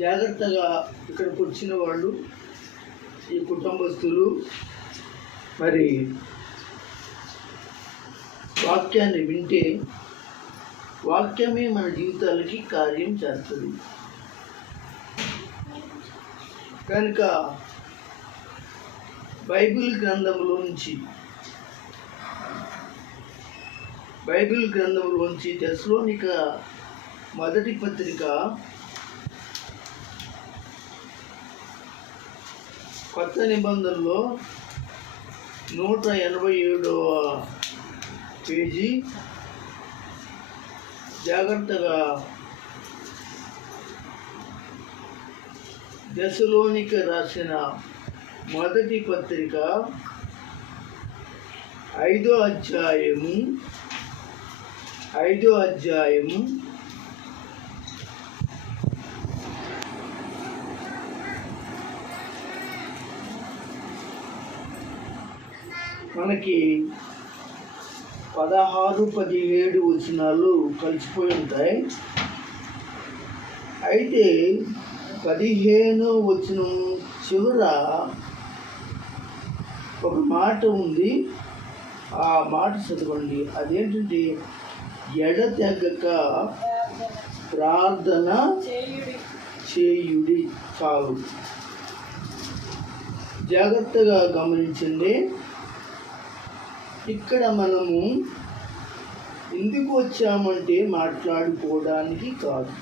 జాగ్రత్తగా ఇక్కడికి వచ్చిన వాళ్ళు, ఈ కుటుంబస్తులు మరి వాక్యాన్ని వింటే వాక్యమే మన జీవితాలకి కార్యం చేస్తుంది. కనుక బైబిల్ గ్రంథంలోంచి తెస్సలోనిక మొదటి పత్రిక కొత్త నిబంధనలో 187వ పేజీ జాగ్రత్తగా తెస్సలోనిక రాసిన మొదటి పత్రిక 5వ అధ్యాయము మనకి 16-17 వచనాలు కలిసిపోయి ఉంటాయి. అయితే 15వ వచనం చివర ఒక మాట ఉంది. ఆ మాట చదవండి. అదేంటంటే ఎడతెగక ప్రార్థన చేయుడి చాలు. జాగ్రత్తగా గమనించండి. ఇక్కడ మనము ఎందుకు వచ్చామంటే మాట్లాడుకోవడానికి కాదు,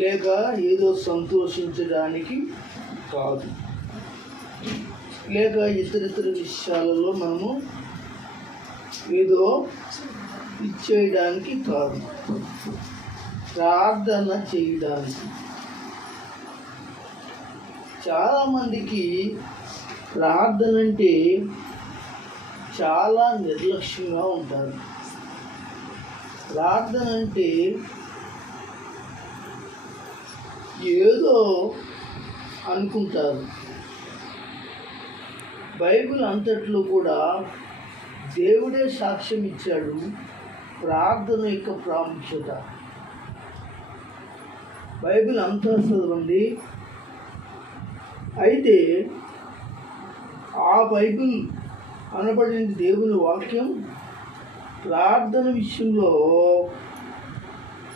లేక ఏదో సంతోషించడానికి కాదు, లేక ఇతరితర విషయాలలో మనము ఏదో ఇచ్చేయడానికి కాదు, ప్రార్థన చేయడానికి. చాలామందికి ప్రార్థన అంటే చాలా నిర్లక్ష్యంగా ఉంటారు. ప్రార్థన అంటే ఏదో అనుకుంటారు. బైబిల్ అంతట్లో కూడా దేవుడే సాక్ష్యం ఇచ్చాడు ప్రార్థన యొక్క ప్రాముఖ్యత. బైబిల్ అంతా చదవండి. అయితే ఆ బైబిల్ అనబడిన దేవుని వాక్యం ప్రార్థన విషయంలో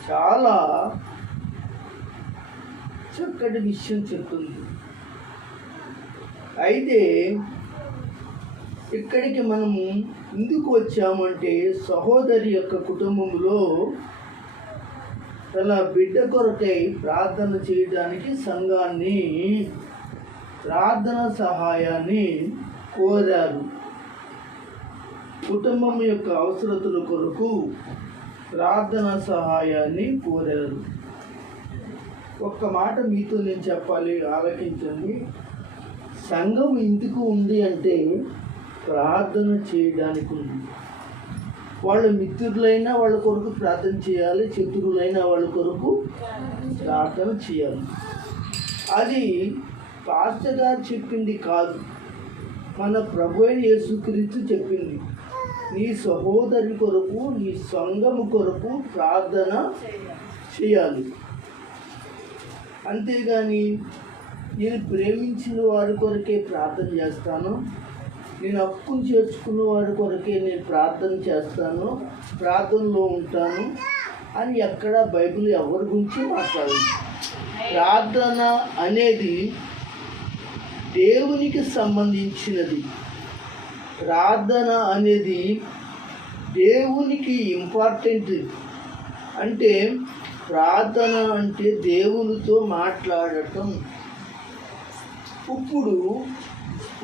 చాలా చక్కటి విషయం చెప్తుంది. అయితే ఇక్కడికి మనము ఎందుకు వచ్చామంటే సహోదరి యొక్క కుటుంబంలో తన బిడ్డ కొరకై ప్రార్థన చేయడానికి సంఘాన్ని ప్రార్థన సహాయాన్ని కోరారు. కుటుంబం యొక్క అవసరతల కొరకు ప్రార్థన సహాయాన్ని కోరారు. ఒక్క మాట మీతో నేను చెప్పాలి, ఆలకించండి. సంఘం ఎందుకు ఉంది అంటే ప్రార్థన చేయడానికి ఉంది. వాళ్ళ మిత్రులైనా వాళ్ళ కొరకు ప్రార్థన చేయాలి, శత్రువులైనా వాళ్ళ కొరకు ప్రార్థన చేయాలి. అది పాస్టర్ గారు చెప్పింది కాదు, మన ప్రభు అయిన యేసుక్రీస్తు చెప్పింది. నీ సహోదరి కొరకు, నీ సంఘము కొరకు ప్రార్థన చేయాలి. అంతేగాని నేను ప్రేమించిన వారి కొరకే ప్రార్థన చేస్తాను, నేను హక్కును చేర్చుకున్న వారి కొరకే నేను ప్రార్థన చేస్తాను, ప్రార్థనలో ఉంటాను అని ఎక్కడ బైబిల్ ఎవరి గురించి మాట్లాడదు. ప్రార్థన అనేది దేవునికి సంబంధించినది. ప్రార్థన అనేది దేవునికి ఇంపార్టెంట్. అంటే ప్రార్థన అంటే దేవునితో మాట్లాడటం. ఇప్పుడు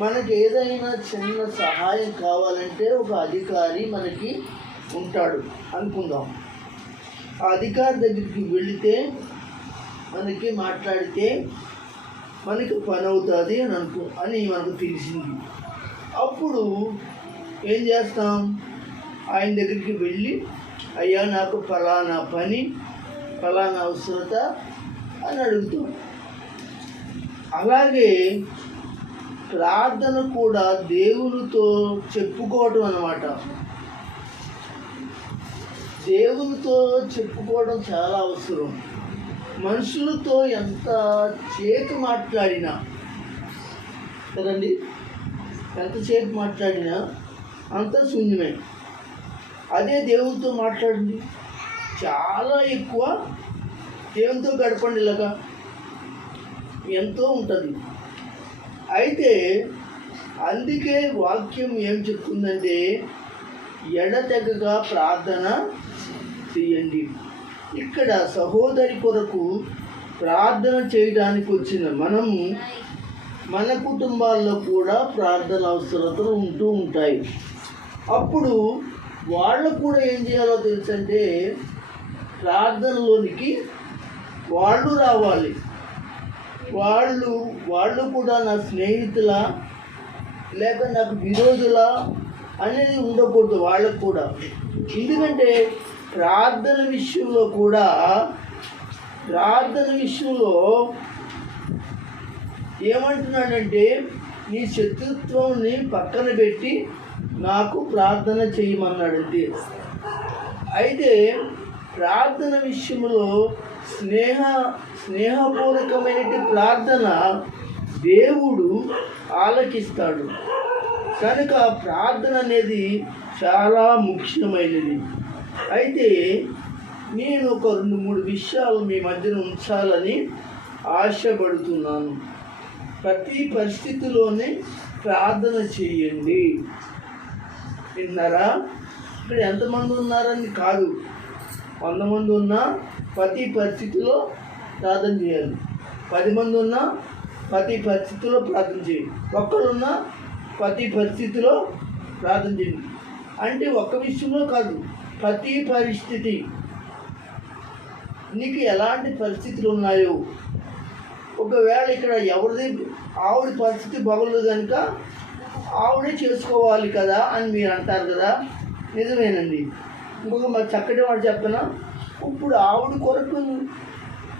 మనకి ఏదైనా చిన్న సహాయం కావాలంటే ఒక అధికారి మనకి ఉంటాడు అనుకుందాం. ఆ అధికారి దగ్గరికి వెళితే మనకి మాట్లాడితే మనకి పని అవుతుంది అని మనకు తెలిసింది. అప్పుడు ఏం చేస్తాం? ఆయన దగ్గరికి వెళ్ళి, అయ్యా నాకు ఫలానా పని, ఫలానా అవసరత అని అడుగుతాం. అలాగే ప్రార్థన కూడా దేవునితో చెప్పుకోవడం అన్నమాట. దేవునితో చెప్పుకోవడం చాలా అవసరం. మనుషులతో ఎంత చేతి మాట్లాడినా కదండి, ఎంతసేపు మాట్లాడినా అంత శూన్యమే. అదే దేవునితో మాట్లాడండి, చాలా ఎక్కువ దేవునితో గడపండి, ఇలాగా ఎంతో ఉంటుంది. అయితే అందుకే వాక్యం ఏం చెప్తుందంటే ఎడతెగక ప్రార్థన చేయండి. ఇక్కడ సహోదరి కొరకు ప్రార్థన చేయడానికి వచ్చిన మనము మన కుటుంబాల్లో కూడా ప్రార్థన అవసరతలు ఉంటూ ఉంటాయి. అప్పుడు వాళ్ళు కూడా ఏం చేయాలో తెలుసంటే ప్రార్థనలోనికి వాళ్ళు రావాలి. వాళ్ళు కూడా నా స్నేహితుల లేక నాకు విరోధుల అనేది ఉండకూడదు వాళ్ళకు కూడా. ఎందుకంటే ప్రార్థన విషయంలో ఏమంటున్నాడంటే నీ శత్రుత్వంని పక్కన పెట్టి నాకు ప్రార్థన చేయమన్నాడంతే. అయితే ప్రార్థన విషయంలో స్నేహపూర్వకమైన ప్రార్థన దేవుడు ఆలకిస్తాడు. కనుక ప్రార్థన అనేది చాలా ముఖ్యమైనది. అయితే నేను ఒక 2-3 విషయాలు మీ మధ్యన ఉంచాలని ఆశపడుతున్నాను. ప్రతి పరిస్థితిలోనే ప్రార్థన చేయండి. విన్నారా? ఇక్కడ ఎంతమంది ఉన్నారని కాదు, 100 మంది ఉన్నా ప్రతి పరిస్థితిలో ప్రార్థన చేయాలి. 10 మంది ఉన్నా ప్రతి పరిస్థితిలో ప్రార్థన చేయండి. ఒక్కరున్నా ప్రతి పరిస్థితిలో ప్రార్థన చేయండి. అంటే ఒక్క విషయంలో కాదు, ప్రతి పరిస్థితి నీకు ఎలాంటి పరిస్థితులు ఉన్నాయో, ఒకవేళ ఇక్కడ ఆవిడ పరిస్థితి బాగోలేదు కనుక ఆవిడే చేసుకోవాలి కదా అని మీరు అంటారు కదా, నిజమేనండి. ఇంకొక మరి చక్కటి మాట చెప్పనా, ఇప్పుడు ఆవిడ కొరకు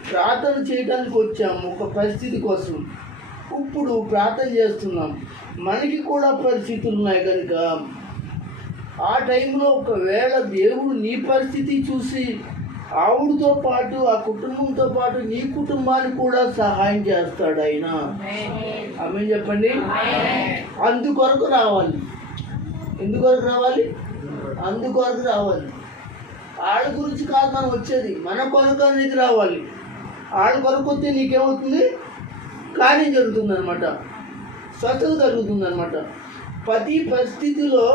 ప్రార్థన చేయడానికి వచ్చాము ఒక పరిస్థితి కోసం. ఇప్పుడు ప్రార్థన చేస్తున్నాం, మనకి కూడా పరిస్థితులు ఉన్నాయి కనుక ఆ టైంలో ఒకవేళ దేవుడు నీ పరిస్థితి చూసి ఆవిడతో పాటు ఆ కుటుంబంతో పాటు నీ కుటుంబానికి కూడా సహాయం చేస్తాడు ఆయన. ఆమేన్ చెప్పండి. అందుకొరకు రావాలి. ఎందుకొరకు రావాలి? అందుకొరకు రావాలి. వాళ్ళ గురించి కాదు మనం వచ్చేది, మన కొరకు అనేది రావాలి. వాళ్ళ కొరకు వస్తే నీకేమవుతుంది? కార్యం జరుగుతుందన్నమాట, స్వస్థత జరుగుతుందన్నమాట. ప్రతి పరిస్థితిలో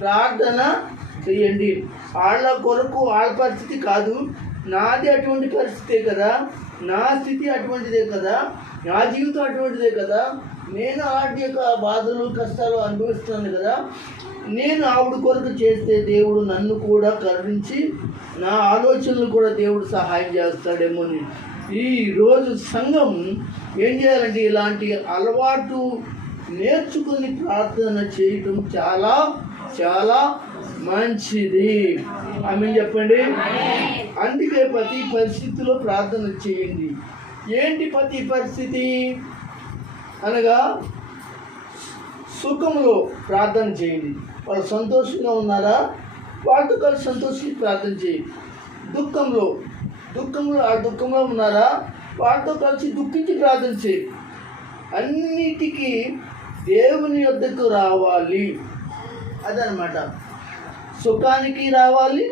ప్రార్థన చేయండి. వాళ్ళ కొరకు వాళ్ళ పరిస్థితి కాదు, నాది అటువంటి పరిస్థితే కదా, నా స్థితి అటువంటిదే కదా, నా జీవితం అటువంటిదే కదా, నేను అలాంటి యొక్క బాధలు కష్టాలు అనుభవిస్తున్నాను కదా, నేను ఆవిడ కొరకు చేస్తే దేవుడు నన్ను కూడా కరుణించి నా ఆలోచనలు కూడా దేవుడు సహాయం చేస్తాడేమో. ఈరోజు సంఘం ఏం చేయాలంటే ఇలాంటి అలవాటు నేర్చుకుని ప్రార్థన చేయటం చాలా చాలా మంచిది. ఆమేన్ చెప్పండి. అందుకే ప్రతి పరిస్థితిలో ప్రార్థన చేయండి. ఏంటి ప్రతి పరిస్థితి అనగా సుఖంలో ప్రార్థన చేయండి. వాళ్ళు సంతోషంగా ఉన్నారా, వాళ్ళతో కలిసి సంతోషించి ప్రార్థన చేయండి. దుఃఖంలో ఆ దుఃఖంలో ఉన్నారా, వాళ్ళతో కలిసి దుఃఖించి ప్రార్థన చేయండి. అన్నిటికీ దేవుని వద్దకు రావాలి. అదనమాట. సుఖానికి రావాలి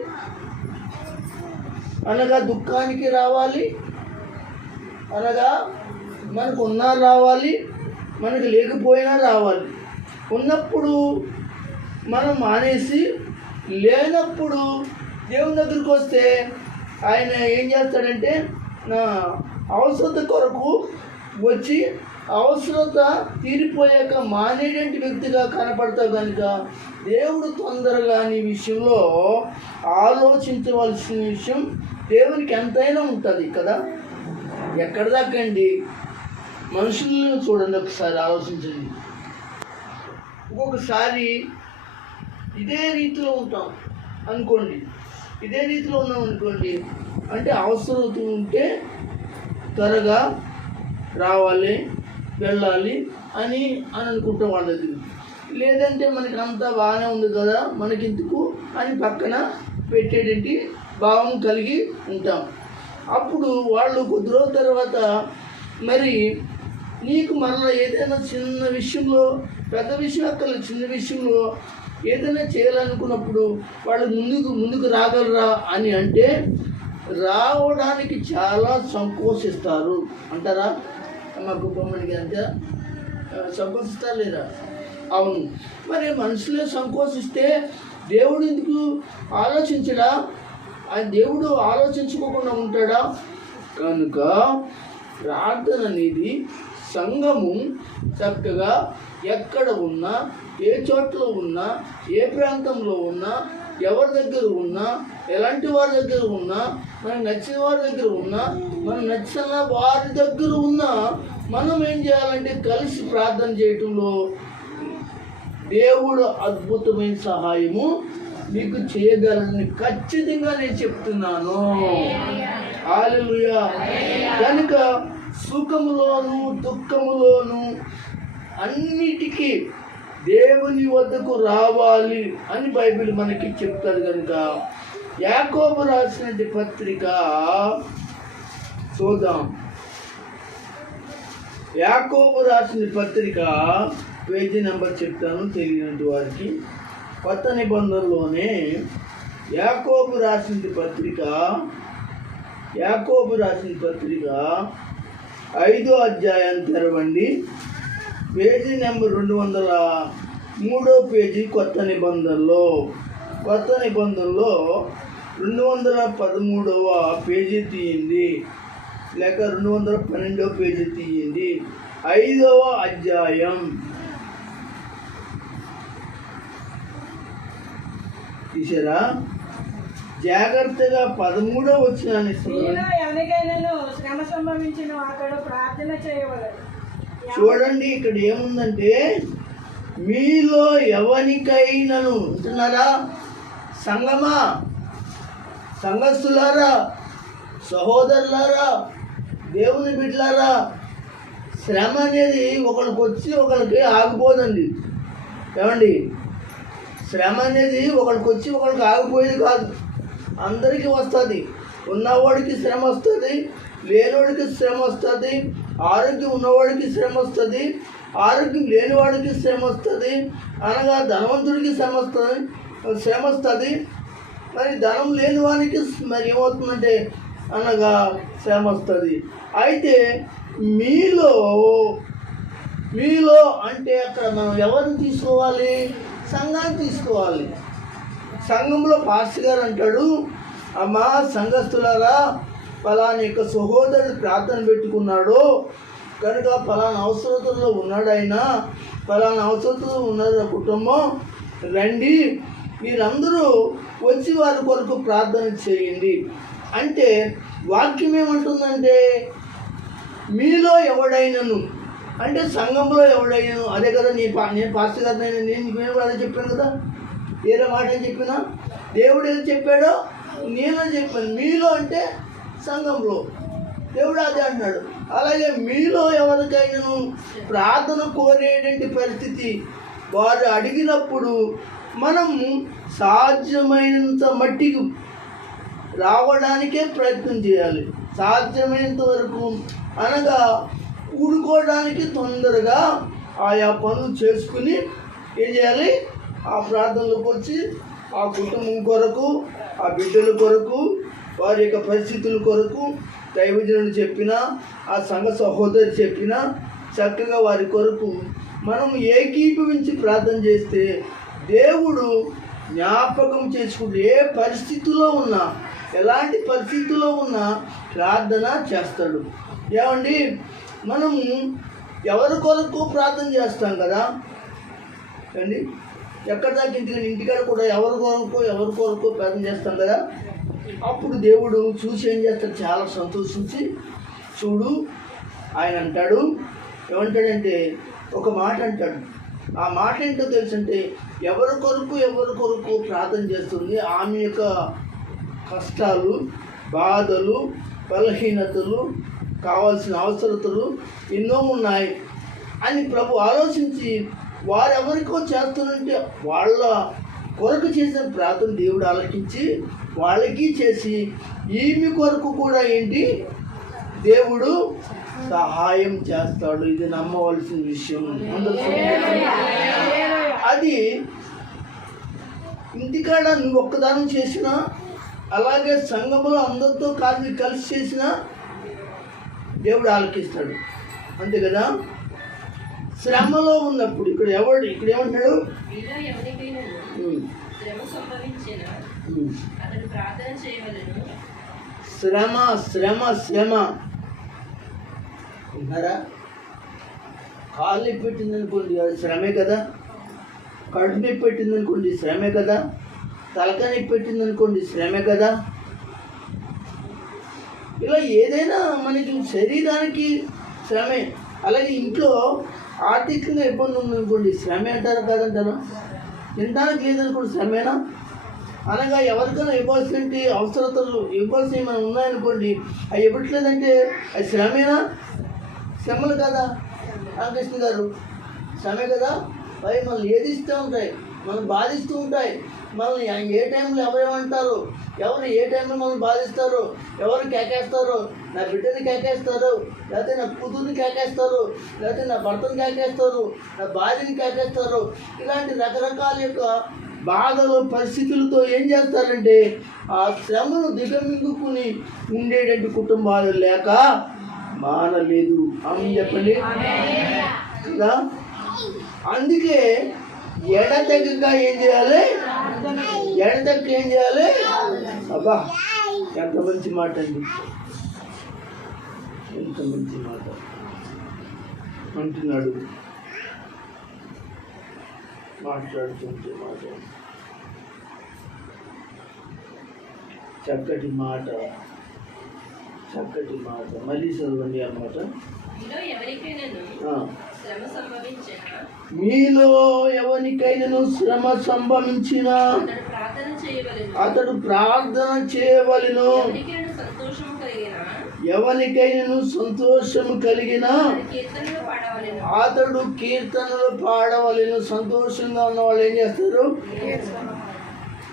అనగా దుఃఖానికి రావాలి అనగా మనకు ఉన్నా రావాలి, మనకు లేకపోయినా రావాలి. ఉన్నప్పుడు మనం మానేసి లేనప్పుడు దేవుని దగ్గరికి వస్తే ఆయన ఏం చేస్తాడంటే నా అవసరత కొరకు వచ్చి అవసరత తీరిపోయాక మానేటువంటి వ్యక్తిగా కనపడతావు కనుక దేవుడు తొందరగా నీ విషయంలో ఆలోచించవలసిన విషయం దేవునికి ఎంతైనా ఉంటుంది కదా. ఎక్కడ దాకండి మనుషులను చూడండి, ఒకసారి ఆలోచించండి. ఒక్కొక్కసారి ఇదే రీతిలో ఉంటాం అనుకోండి, ఇదే రీతిలో ఉన్నాం అనుకోండి, అంటే అవసరం ఉంటే త్వరగా రావాలి వెళ్ళాలి అని అనుకుంటాం వాళ్ళ దగ్గర. లేదంటే మనకి అంతా బాగానే ఉంది కదా మనకిందుకు అని పక్కన పెట్టేటువంటి భావం కలిగి ఉంటాం. అప్పుడు వాళ్ళు కొద్ది రోజుల తర్వాత మరి నీకు మరలా ఏదైనా చిన్న విషయంలో, పెద్ద విషయం అక్కర్లేదు, చిన్న విషయంలో ఏదైనా చేయాలనుకున్నప్పుడు వాళ్ళు ముందుకు రాగలరా అని అంటే రావడానికి చాలా సంకోచిస్తారు అంటారా? మా కుటుంబానికి అంతా సంకోచిస్తారు లేదా? అవును. మరి మనుషులే సంకోచిస్తే దేవుడు ఎందుకు ఆలోచించడా? ఆయన దేవుడు ఆలోచించుకోకుండా ఉంటాడా? కనుక ప్రార్థన అనేది సంఘము చక్కగా ఎక్కడ ఉన్నా, ఏ చోట్ల ఉన్నా, ఏ ప్రాంతంలో ఉన్నా, ఎవరి దగ్గర ఉన్నా, ఎలాంటి వారి దగ్గర ఉన్నా, మనకు నచ్చిన వారి దగ్గర ఉన్నా, మనం నచ్చిన వారి దగ్గర ఉన్నా, మనం ఏం చేయాలంటే కలిసి ప్రార్థన చేయటంలో దేవుడు అద్భుతమైన సహాయము మీకు చేయగలరని ఖచ్చితంగా నేను చెప్తున్నాను. హల్లెలూయా. కనుక సుఖములోను దుఃఖములోను అన్నిటికీ దేవుని వద్దకు రావాలి అని బైబిల్ మనకి చెప్తారు. కనుక యాకోబు రాసిన పత్రిక చూద్దాం. యాకోబు రాసిన పత్రిక పేజీ నెంబర్ చెప్తాను తెలియనటువంటి వారికి. కొత్త నిబంధనలోనే యాకోబు రాసిన పత్రిక 5వ అధ్యాయం తెరవండి. Page number 203 page. కొత్త నిబంధనలో 213వ పేజీ తీయండి, లేక 212వ పేజీ తీయండి. 5వ అధ్యాయం తీసారా? జాగ్రత్తగా 13వ వచనాన్ని చూడండి. ఇక్కడ ఏముందంటే మీలో ఎవరికైనాను అంటున్నారా? సంగమా, సంఘస్థులారా, సహోదరులారా, దేవుని బిడ్డలారా, శ్రమ అనేది ఒకరికి వచ్చి ఒకరికి ఆగిపోదండి. ఏమండి? శ్రమ అనేది ఒకరికి వచ్చి ఒకరికి ఆగిపోయేది కాదు, అందరికీ వస్తుంది. ఉన్నవాడికి శ్రమ వస్తుంది, లేనివాడికి శ్రమ వస్తుంది. ఆరోగ్యం ఉన్నవాడికి శ్రమ వస్తుంది, ఆరోగ్యం లేనివాడికి శ్రమ వస్తుంది. అనగా ధనవంతుడికి శ్రమ వస్తుంది, మరి ధనం లేని వానికి మరి ఏమవుతుందంటే అనగా శ్రమ వస్తుంది. అయితే మీలో అంటే అక్కడ మనం ఎవరిని తీసుకోవాలి? సంఘాన్ని తీసుకోవాలి. సంఘంలో పాస్టర్ గారు అంటాడు, అమ్మా సంఘస్థులారా, ఫలాని యొక్క సహోదరుడు ప్రార్థన పెట్టుకున్నాడు కనుక ఫలానా అవసరతలో ఉన్నాడు, ఆయన ఫలానా అవసరతలో ఉన్నారు కుటుంబం, రండి మీరందరూ వచ్చి వారి కొరకు ప్రార్థన చేయండి అంటే వాక్యం ఏమంటుందంటే మీలో ఎవడైనను అంటే సంఘంలో ఎవడైనను. అదే కదా నేను పాస్టర్ గారు నేను అదే చెప్పాను కదా, వేరే మాట ఏం చెప్పినా దేవుడు ఏదో చెప్పాడో నేను చెప్పాను. మీలో అంటే సంఘంలో దేవుడు అదే అంటున్నాడు. అలాగే మీలో ఎవరికైనాను ప్రార్థన కోరేటువంటి పరిస్థితి వారు అడిగినప్పుడు మనము సాధ్యమైనంత మట్టికి రావడానికే ప్రయత్నం చేయాలి. సాధ్యమైనంత వరకు అనగా కూడుకోవడానికి తొందరగా ఆయా పనులు చేసుకుని ఏం చేయాలి? ఆ ప్రార్థనలోకి వచ్చి ఆ కుటుంబం కొరకు, ఆ బిడ్డల కొరకు, వారి యొక్క పరిస్థితుల కొరకు దైవజనుడు చెప్పినా, ఆ సంఘ సహోదరు చెప్పినా చక్కగా వారి కొరకు మనం ఏకీభవించి ప్రార్థన చేస్తే దేవుడు జ్ఞాపకం చేసుకుంటూ ఏ పరిస్థితుల్లో ఉన్నా, ఎలాంటి పరిస్థితుల్లో ఉన్నా ప్రార్థన చేస్తాడు. ఏమండి, మనము ఎవరి కొరకు ప్రార్థన చేస్తాం కదా అండి, ఎక్కడ దాకా ఇంటికాడ కూడా ఎవరి కొరకు ప్రార్థన చేస్తాం కదా. అప్పుడు దేవుడు చూసి ఏం చేస్తాడు? చాలా సంతోషించి చూడు ఆయన అంటాడు, ఏమంటాడంటే ఒక మాట అంటాడు. ఆ మాట ఏంటో తెలుసంటే ఎవరి కొరకు ప్రార్థన చేస్తుంది, ఆమె యొక్క కష్టాలు, బాధలు, బలహీనతలు, కావాల్సిన అవసరతలు ఎన్నో ఉన్నాయి అని ప్రభు ఆలోచించి వారెవరికో చేస్తున్నంటే వాళ్ళ కొరకు చేసిన ప్రార్థన దేవుడు ఆలకించి వాళ్ళకి చేసి ఈమె కొరకు కూడా ఏంటి దేవుడు సహాయం చేస్తాడు. ఇది నమ్మవలసిన విషయం. అది ఇంటికాడ నువ్వు ఒక్కదానం చేసినా, అలాగే సంఘములో అందరితో కలిసి చేసినా దేవుడు ఆలకిస్తాడు. అంతే కదా. శ్రమలో ఉన్నప్పుడు ఇక్కడ ఏమంటాడు? శ్రమ శ్రమ శ్రమ ఉన్నారా? కాళ్ళు పెట్టిందనుకోండి అది శ్రమే కదా. కడుపు పెట్టిందనుకోండి శ్రమే కదా. తలకాయ పెట్టిందనుకోండి శ్రమే కదా. ఇలా ఏదైనా మనకి శరీరానికి శ్రమే. అలాగే ఇంట్లో ఆర్థికంగా ఇబ్బంది ఉందనుకోండి శ్రమే అంటారా కాదంటారా? తినడానికి లేదనుకోండి శ్రమేనా? అనగా ఎవరికైనా ఇవ్వాల్సిన అవసరతలు ఇవ్వాల్సినవి మనం ఉన్నాయనుకోండి, అవి ఇవ్వట్లేదంటే అది శ్రమేనా? శ్రమలు కదా. రామకృష్ణ గారు శ్రమే కదా. అవి మనల్ని ఏదిస్తూ ఉంటాయి, మనం బాధిస్తూ ఉంటాయి. మనల్ని ఏ టైంలో ఎవరేమంటారు, ఎవరు ఏ టైంలో మనం బాధిస్తారు, ఎవరు కేకేస్తారు, నా బిడ్డని కేకేస్తారు, లేకపోతే నా కూతుర్ని కేకేస్తారు, లేకపోతే నా భర్తని కేకేస్తారు, నా భార్యని కేకేస్తారు. ఇలాంటి రకరకాల యొక్క బాధలు పరిస్థితులతో ఏం చేస్తారంటే ఆ శ్రమను దిగమింగుకుని ఉండేటువంటి కుటుంబాలు లేక మానలేదు. ఆమె చెప్పండి కదా. అందుకే ఎడతెగక ఏం చేయాలి? ఎడతెగక ఏం చేయాలి? అబ్బా ఎంత మంచి మాట అండి, ఎంత మంచి మాట అంటున్నాడు. మాట్లాడుతుంటే మాట చక్కటి మాట, చక్కటి మాట. మళ్ళీ చదవండి ఆ మాట. మీలో ఎవరికైనా శ్రమ సంభవించిన అతడు ప్రార్థన చేయవలెను. ఎవరికైనా సంతోషము కలిగిన అతడు కీర్తనలు పాడవలెను. సంతోషంగా ఉన్న వాళ్ళు ఏం చేస్తారు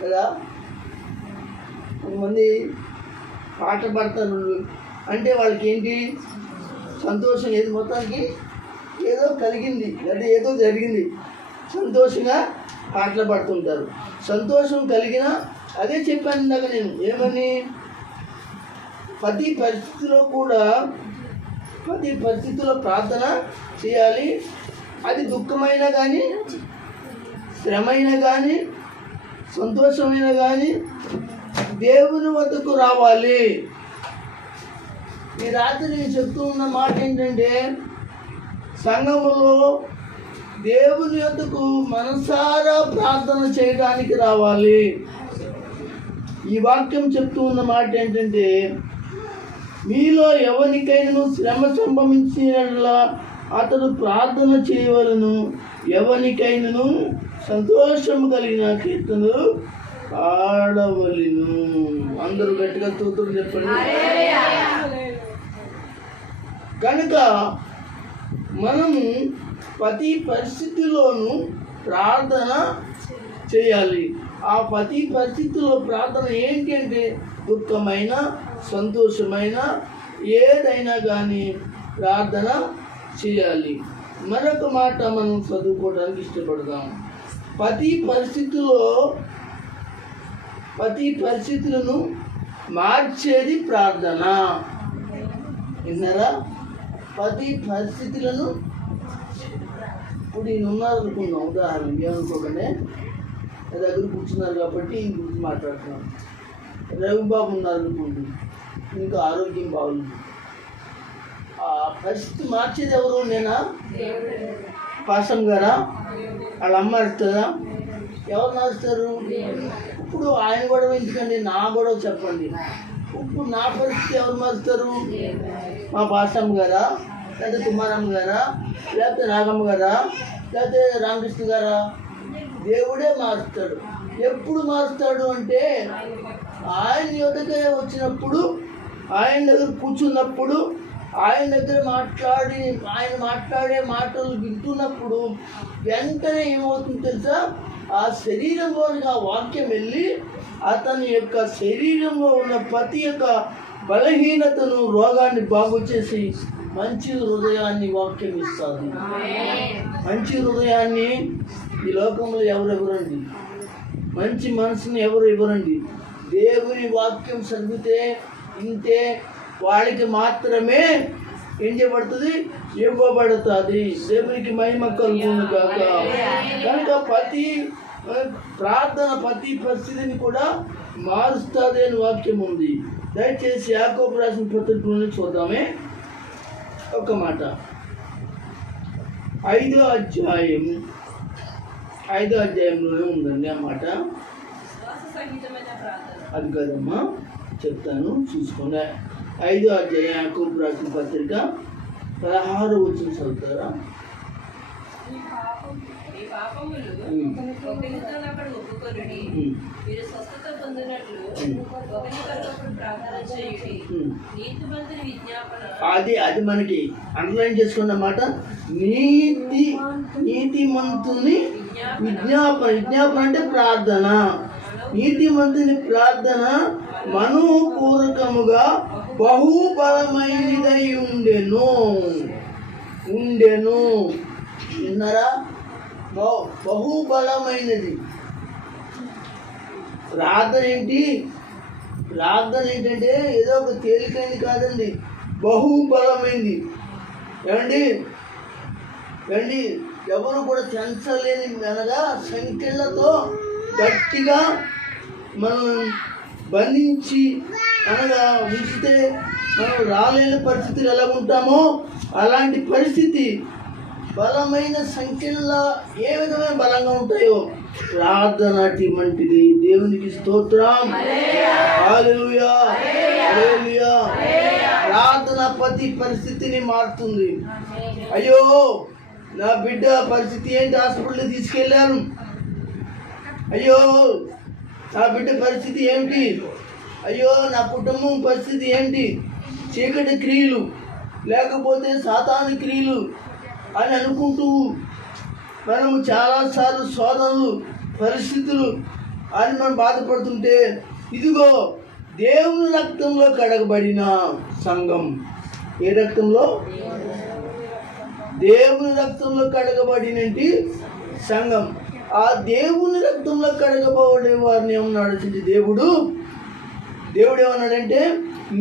కదా. కొంతమంది పాట పాడతారు అంటే వాళ్ళకి ఏంటి సంతోషం, ఏది మొత్తానికి ఏదో కలిగింది లేదా ఏదో జరిగింది, సంతోషంగా పాటలు పాడుతుంటారు. సంతోషం కలిగిన అదే చెప్పాను ఇందాక నేను ఏమని, ప్రతి పరిస్థితిలో కూడా ప్రతి పరిస్థితిలో ప్రార్థన చేయాలి. అది దుఃఖమైన కానీ, శ్రమైన కానీ, సంతోషమైన కానీ దేవుని వద్దకు రావాలి. ఈ రాత్రి నేను చెప్తూ ఉన్న మాట ఏంటంటే సంఘములో దేవుని వద్దకు మనసారా ప్రార్థన చేయడానికి రావాలి. ఈ వాక్యం చెప్తూ ఉన్న మాట ఏంటంటే మీలో ఎవరికైనా శ్రమ సంభవించినట్లా అతడు ప్రార్థన చేయవలను. ఎవరికైనా సంతోషం కలిగిన కీర్తనలు పాడవలను. అందరూ గట్టిగా స్తోత్రం చెప్పండి. కనుక మనము ప్రతి పరిస్థితిలోనూ ప్రార్థన చేయాలి. ఆ ప్రతి పరిస్థితిలో ప్రార్థన ఏంటి అంటే దుఃఖమైన, సంతోషమైన ఏదైనా కానీ ప్రార్థన చేయాలి. మరొక మాట మనం చదువుకోవడానికి ఇష్టపడదాం. ప్రతి పరిస్థితులను మార్చేది ప్రార్థన. విన్నారా? ప్రతి పరిస్థితులను ఇప్పుడు ఈయన ఉన్నారు అనుకున్నాం, ఉదాహరణ ఏమనుకోకనే నా దగ్గర కూర్చున్నారు కాబట్టి ఈయన గురించి మాట్లాడుతున్నాం. రవిబాబు ఉన్నారు అనుకోండి, ఇంకా ఆరోగ్యం బాగుంది. ఆ పరిస్థితి మార్చేది ఎవరు? నేనా? పాసం గారా? వాళ్ళ అమ్మ మారుస్తుందా? ఎవరు మారుస్తారు? ఇప్పుడు ఆయన గొడవ ఎందుకండి, నా గొడవ చెప్పండి. ఇప్పుడు నా పరిస్థితి ఎవరు మారుస్తారు? మా పాసమ్మ గారా, లేకపోతే కుమారమ్మ గారా, లేకపోతే నాగమ్మ గారా, లేకపోతే రామకృష్ణ గారా? దేవుడే మారుస్తాడు. ఎప్పుడు మారుస్తాడు అంటే ఆయన యొద్దకే వచ్చినప్పుడు, ఆయన దగ్గర కూర్చున్నప్పుడు, ఆయన దగ్గర ఆయన మాట్లాడే మాటలు వింటున్నప్పుడు వెంటనే ఏమవుతుంది తెలుసా? ఆ శరీరంలోనికి ఆ వాక్యం వెళ్ళి అతని యొక్క శరీరంలో ఉన్న ప్రతి యొక్క బలహీనతను, రోగాన్ని బాగు చేసి మంచి హృదయాన్ని వాక్యం ఇస్తుంది. మంచి హృదయాన్ని ఈ లోకంలో ఎవరెవరండి? మంచి మనసుని ఎవరు ఇవ్వరండి. దేవుని వాక్యం చదివితే ఇంతే వాడికి మాత్రమే ఏం చేయబడుతుంది? ఇవ్వబడుతుంది. దేవునికి మహిమ కలుగును గాక. కనుక ప్రతి ప్రార్థన ప్రతి పరిస్థితిని కూడా మారుస్తుంది అని వాక్యం ఉంది. దయచేసి యాకోబు రాసిన పత్రికలను చూద్దామే. ఒక మాట 5వ అధ్యాయంలోనే ఉందండి ఆ మాట. అది కదమ్మా, చెప్తాను చూసుకోండి. 5వ అధ్యాయం యాకోబు రాసిన పత్రిక 16వ వచనం చదువుతారా? అది మనకి అండర్లైన్ చేసుకున్న మాట. నీతిమంతుని విజ్ఞాపన అంటే ప్రార్థన. నీతిమంతుని ప్రార్థన మనోపూర్వకముగా బహుబలమైనదై ఉండెను. విన్నారా? బహుబలమైనది. ప్రార్థన ఏంటంటే ఏదో ఒక తేలికైంది కాదండి, బహుబలమైంది. ఏమండి ఎవరు కూడా చెంచలేని అనగా సంఖ్యలతో గట్టిగా మనం బంధించి అనగా ఉంచితే మనం రాలేని పరిస్థితులు ఎలా ఉంటామో అలాంటి పరిస్థితి. బలమైన సంఖ్యల్లో ఏ విధమైన బలంగా ఉంటాయో ప్రార్థన అటువంటిది. దేవునికి స్తోత్రం. హల్లెలూయా, హల్లెలూయా. ప్రార్థన ప్రతి పరిస్థితిని మారుతుంది. అయ్యో నా బిడ్డ పరిస్థితి ఏంటి? హాస్పిటల్కి తీసుకెళ్ళాను. అయ్యో నా బిడ్డ పరిస్థితి ఏమిటి? అయ్యో నా కుటుంబం పరిస్థితి ఏంటి? చీకటి క్రియలు లేకపోతే సాతాను క్రియలు అని అనుకుంటూ మనము చాలాసార్లు శోధనలు, పరిస్థితులు అని మనం బాధపడుతుంటే, ఇదిగో దేవుని రక్తంలో కడగబడిన సంఘం. ఏ రక్తంలో? దేవుని రక్తంలో కడగబడినటి సంఘం. ఆ దేవుని రక్తంలో కడగబడే వారిని ఏమన్నాడు? దేవుడు ఏమన్నాడంటే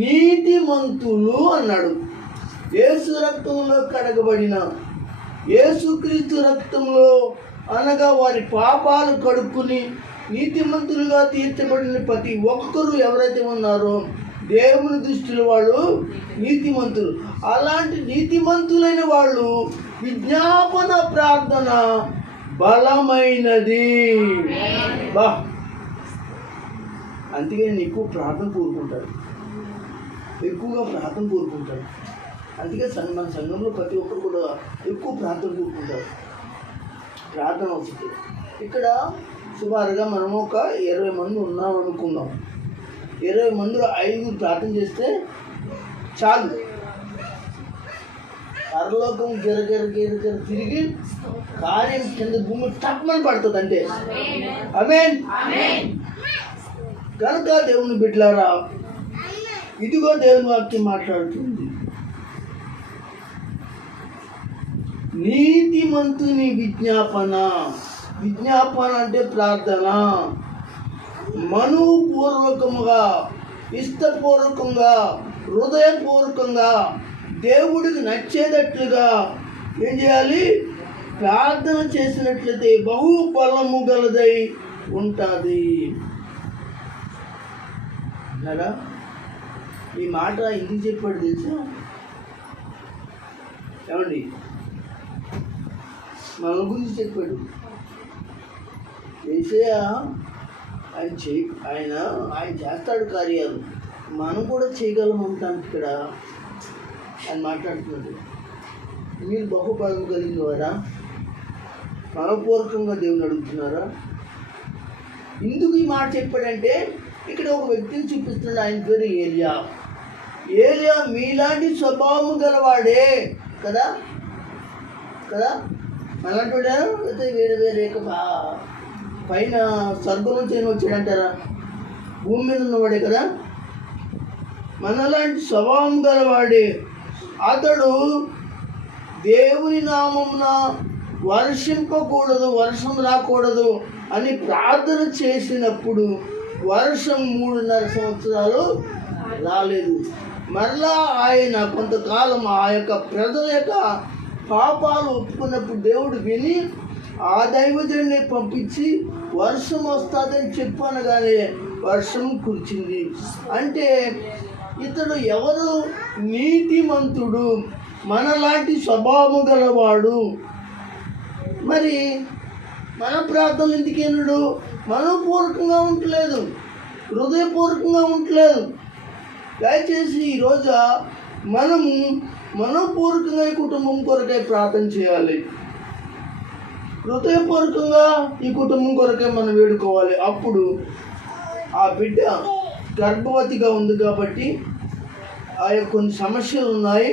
నీతిమంతులు అన్నాడు. యేసు రక్తంలో కడగబడిన, యేసుక్రీస్తు రక్తంలో అనగా వారి పాపాలు కడుక్కుని నీతిమంతులుగా తీర్చబడిన ప్రతి ఒక్కరూ ఎవరైతే ఉన్నారో దేవుని దృష్టిలో వాళ్ళు నీతిమంతులు. అలాంటి నీతిమంతులైన వాళ్ళు విజ్ఞాపన ప్రార్థన బలమైనది. అందుకే ఎక్కువ ప్రార్థన కోరుకుంటారు, ఎక్కువగా ప్రార్థన కోరుకుంటారు. అందుకే మన సంఘంలో ప్రతి ఒక్కరు కూడా ఎక్కువ ప్రార్థన కోరుకుంటారు. ప్రార్థన వస్తుంది. ఇక్కడ సుమారుగా మనం ఒక 20 మంది ఉన్నాం అనుకుందాం. 20 మందిలో 5 ప్రార్థన చేస్తే చాలు. పరలోకం గిరగిర తిరిగి కార్యం కింద భూమి తప్పమని పడుతుంది. అంటే ఆమేన్. కనుక దేవుని బిడ్డలారా, ఇదిగో దేవుని వాక్యం మాట్లాడుతుంది. నీతిమంతుని విజ్ఞాపన అంటే ప్రార్థన మనోపూర్వకముగా, ఇష్టపూర్వకంగా, హృదయపూర్వకంగా దేవుడికి నచ్చేటట్లుగా ఏం చేయాలి? ప్రార్థన చేసినట్లయితే బహుబలము గలదై ఉంటుంది. అన్నారా? ఈ మాట ఎందుకు చెప్పాడు తెలుసా? ఏమండి, మన గురించి చెప్పాడు. యేసయ్య ఆయన చేస్తాడు కార్యాలు, మనం కూడా చేయగలం ఉంటాను ఇక్కడ అని మాట్లాడుతున్నాడు. మీరు బహుబలం కలిగిన వారా? మనపూర్వకంగా దేవుని అడుగుతున్నారా? ఎందుకు ఈ మాట చెప్పాడంటే ఇక్కడ ఒక వ్యక్తిని చూపిస్తున్నాడు. ఆయన పేరు ఏలియా మీలాంటి స్వభావం గలవాడే కదా. అలాంటి అయితే వేరే పైన స్వర్గం నుంచి వచ్చాడంటారా? భూమి మీద ఉన్నవాడే కదా, మనలాంటి స్వభావం గలవాడే. అతడు దేవుని నామమున వర్షింపకూడదు, వర్షం రాకూడదు అని ప్రార్థన చేసినప్పుడు వర్షం 3.5 సంవత్సరాలు రాలేదు. మరలా ఆయన కొంతకాలం ఆ యొక్క ప్రజల యొక్క పాపాలు ఒప్పుకున్నప్పుడు దేవుడు విని ఆ దైవజనుడిని పంపించి వర్షం వస్తుందని చెప్పనగానే వర్షం కురిచింది. అంటే ఇతడు ఎవరు? నీతిమంతుడు, మనలాంటి స్వభావం గలవాడు. మరి మన ప్రార్థనలు ఎందుకేనుడు? మనపూర్వకంగా ఉండలేదు, హృదయపూర్వకంగా ఉండలేదు. దయచేసి ఈరోజు మనము మనపూర్వకంగా ఈ కుటుంబం కొరకై ప్రార్థన చేయాలి. హృదయపూర్వకంగా ఈ కుటుంబం కొరకే మనం వేడుకోవాలి. అప్పుడు ఆ బిడ్డ గర్భవతిగా ఉంది కాబట్టి ఆ యొక్క కొన్ని సమస్యలు ఉన్నాయి,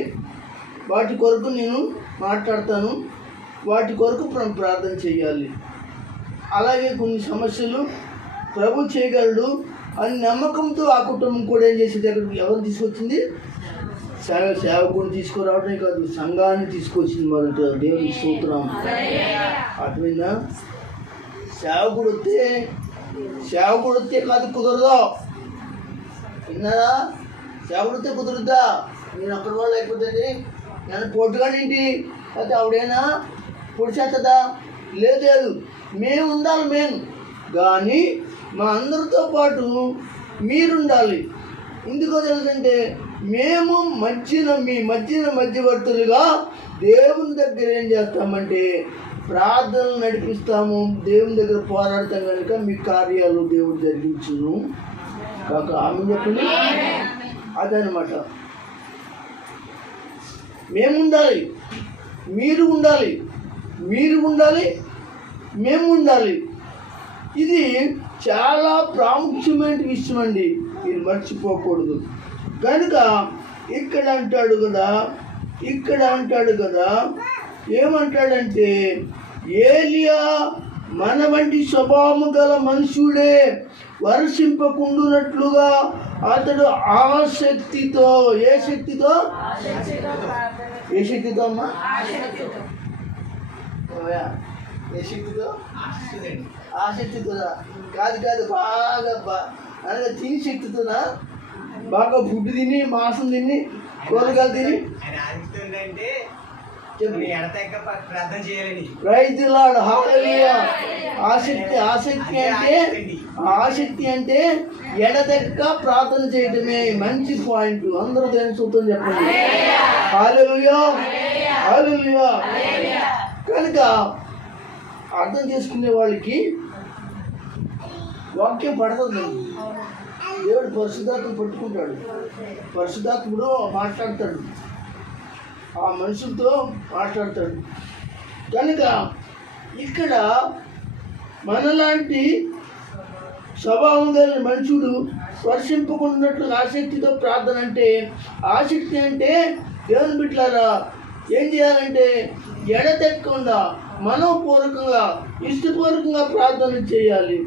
వాటి కొరకు నేను మాట్లాడతాను. వాటి కొరకు ప్రార్థన చేయాలి. అలాగే కొన్ని సమస్యలు ప్రభు చేయగలడు అని నమ్మకంతో ఆ కుటుంబం కూడా ఏం చేసేది? ఎవరు తీసుకొచ్చింది? సేవకుడిని తీసుకురావడమే కాదు, సంఘాన్ని తీసుకొచ్చింది. మరి దేవునికి స్తోత్రం. అర్థమైందా? సేవకుడు వస్తే కాదు, కుదరదు. విన్నారా? సేవకుడు వస్తే కుదురుద్దా? నేను అక్కడి వాళ్ళు అయిపోతుంది, నేను పొట్టుగానేంటి అయితే ఆవిడేనా పొడిచేస్తుందా? లేదు, మేము ఉండాలి. మేము కానీ మా అందరితో పాటు మీరుండాలి. ఎందుకో తెలుసంటే మేము మీ మధ్యవర్తులుగా దేవుని దగ్గర ఏం చేస్తామంటే ప్రార్థనలు నడిపిస్తాము, దేవుని దగ్గర పోరాడతాం. కనుక మీ కార్యాలు దేవుడు జరిగించును కాక ఆమె చెప్పండి. అదనమాట. మేముండాలి, మీరు ఉండాలి, మేము ఉండాలి. ఇది చాలా ప్రాముఖ్యమైన విషయం అండి, మీరు మర్చిపోకూడదు. కనుక ఇక్కడ అంటాడు కదా, ఏమంటాడంటే ఏలియా మన వంటి స్వభావము గల మనుషుడే, వర్షింపకుండునట్లుగా అతడు ఆసక్తితో, ఏ శక్తితో అమ్మా? ఏ శక్తితో? ఆసక్తితోనా? కాదు, బాగా అనగా తిని శక్తితోనా? బాగా ఫుడ్ తిని, మాంసం తిని, కూరగాయలు తిని ఆసక్తి అంటే ఎడతెక్క ప్రార్థన చేయటమే. మంచి పాయింట్. అందరూ దేని సూత్రం చెప్పండి. హల్లెలూయా, హల్లెలూయా. కనుక అర్థం చేసుకునే వాళ్ళకి వాక్యం పడుతుంది. దేవుడు పరిశుద్ధాత్మను పట్టుకుంటాడు, పరిశుద్ధాత్ముడు మాట్లాడతాడు, ఆ మనుషులతో మాట్లాడతాడు. కనుక ఇక్కడ మనలాంటి స్వభావం గల మనుషుడు వర్షింపకున్నట్లు ఆసక్తితో ప్రార్థన అంటే, ఆసక్తి అంటే దేవుని బిడ్డలారా ఏం చేయాలంటే ఎడతెక్కకుండా మనోపూర్వకంగా ఇష్టపూర్వకంగా ప్రార్థన చేయాలి.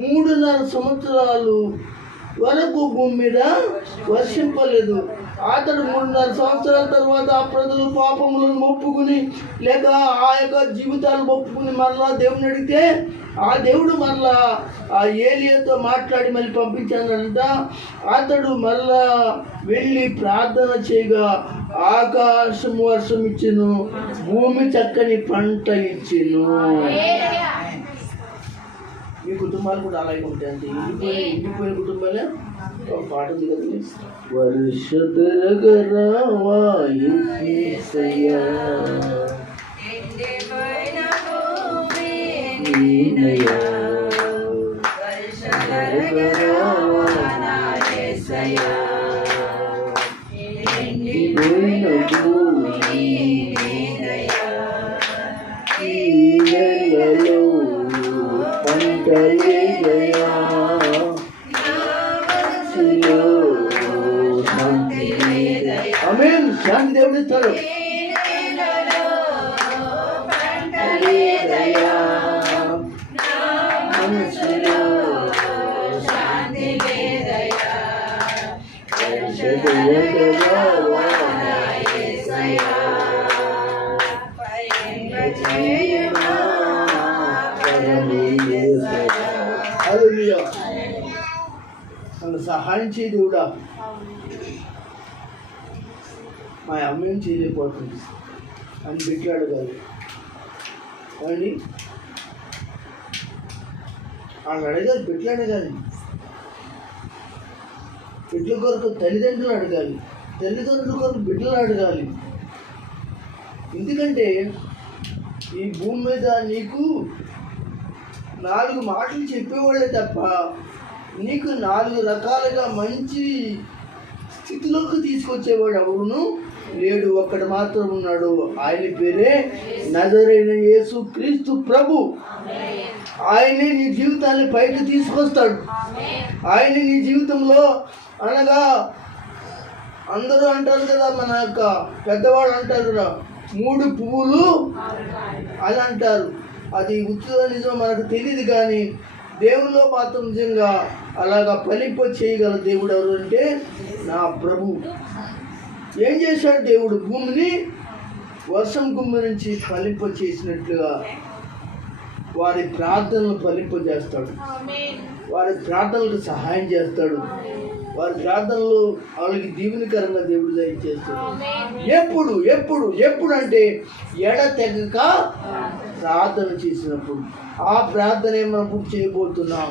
3.5 సంవత్సరాలు వరకు భూమి మీద వర్షింపలేదు. అతడు 3.5 సంవత్సరాల తర్వాత ఆ ప్రజలు పాపములను ఒప్పుకుని లేక ఆ యొక్క జీవితాలను ఒప్పుకుని మరలా దేవుని అడిగితే ఆ దేవుడు మరలా ఆ ఏలియాతో మాట్లాడి మళ్ళీ పంపించానంట. అతడు మరలా వెళ్ళి ప్రార్థన చేయగా ఆకాశం వర్షం ఇచ్చెను, భూమి చక్కని పంట ఇచ్చెను. మీ కుటుంబాలు కూడా అలాగే ఉంటాయి. అంటే ఇండిపోయిన కుటుంబాలే. ఒక పాట ఉంది కదా, వర్షతరగరావా యేసయ్యా, ఆమేన్. శాంతి దేవుడు ఇస్తాడు. సహాయం చేయి దేవుడా, మా అమ్మ ఏం చేయలేకపోతుంది అని బిడ్డలు అడగాలి. కానీ వాళ్ళు అడగాలి, బిడ్డలు అడగాలి. బిడ్డల కొరకు తల్లిదండ్రులు అడగాలి, తల్లిదండ్రుల కొరకు బిడ్డలు అడగాలి. ఎందుకంటే ఈ భూమి మీద నీకు 4 మాటలు చెప్పేవాళ్ళే తప్ప నీకు 4 రకాలుగా మంచి స్థితిలోకి తీసుకొచ్చేవాడు ఎవరును లేడు. ఒక్కడు మాత్రం ఉన్నాడు, ఆయన పేరే నజరేయుడైన యేసు క్రీస్తు ప్రభు. ఆయనే నీ జీవితాన్ని పైకి తీసుకొస్తాడు. ఆయన నీ జీవితంలో అనగా అందరూ అంటారు కదా, మన యొక్క పెద్దవాళ్ళు అంటారు కదా, 3 పువ్వులు అని అంటారు. అది ఉచిత నిజం మనకు తెలియదు, కానీ దేవునిలో మాత్రం నిజంగా అలాగా ఫలింప చేయగల దేవుడు ఎవరు అంటే నా ప్రభు. ఏం చేశాడు దేవుడు? భూమిని వర్షం గుమ్మి నుంచి ఫలింప చేసినట్లుగా వారి ప్రార్థనలు ఫలింపజేస్తాడు, వారి ప్రార్థనలకు సహాయం చేస్తాడు, వారి ప్రార్థనలు వాళ్ళకి దీవెనకరంగా దేవుడు దయచేస్తాడు. ఎప్పుడు ఎప్పుడు ఎప్పుడు అంటే ఎడతెగక ప్రార్థన చేసినప్పుడు. ఆ ప్రార్థనే మనం ఇప్పుడు చేయబోతున్నాం.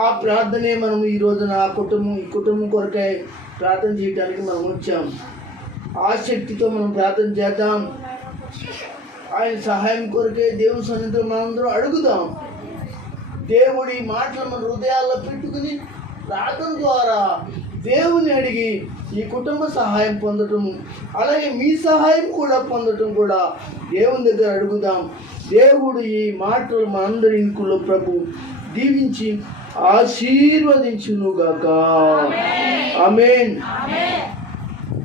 ఆ ప్రార్థనే మనం ఈ రోజున ఈ కుటుంబం కొరకై ప్రార్థన చేయడానికి మనం వచ్చాం. ఆ శక్తితో మనం ప్రార్థన చేద్దాం. ఆయన సహాయం కొరకే దేవుని సన్నిధిలో మనందరం అడుగుదాం. దేవుడి మాటలు మన హృదయాల్లో పెట్టుకుని ప్రార్థన ద్వారా దేవుని అడిగి ఈ కుటుంబ సహాయం పొందటం, అలాగే మీ సహాయం కూడా పొందటం కూడా దేవుని దగ్గర అడుగుదాం. దేవుడు ఈ మాటలు మనందరి ఇంకులో ప్రభు దీవించి ఆశీర్వదించునుగాక. ఆమేన్.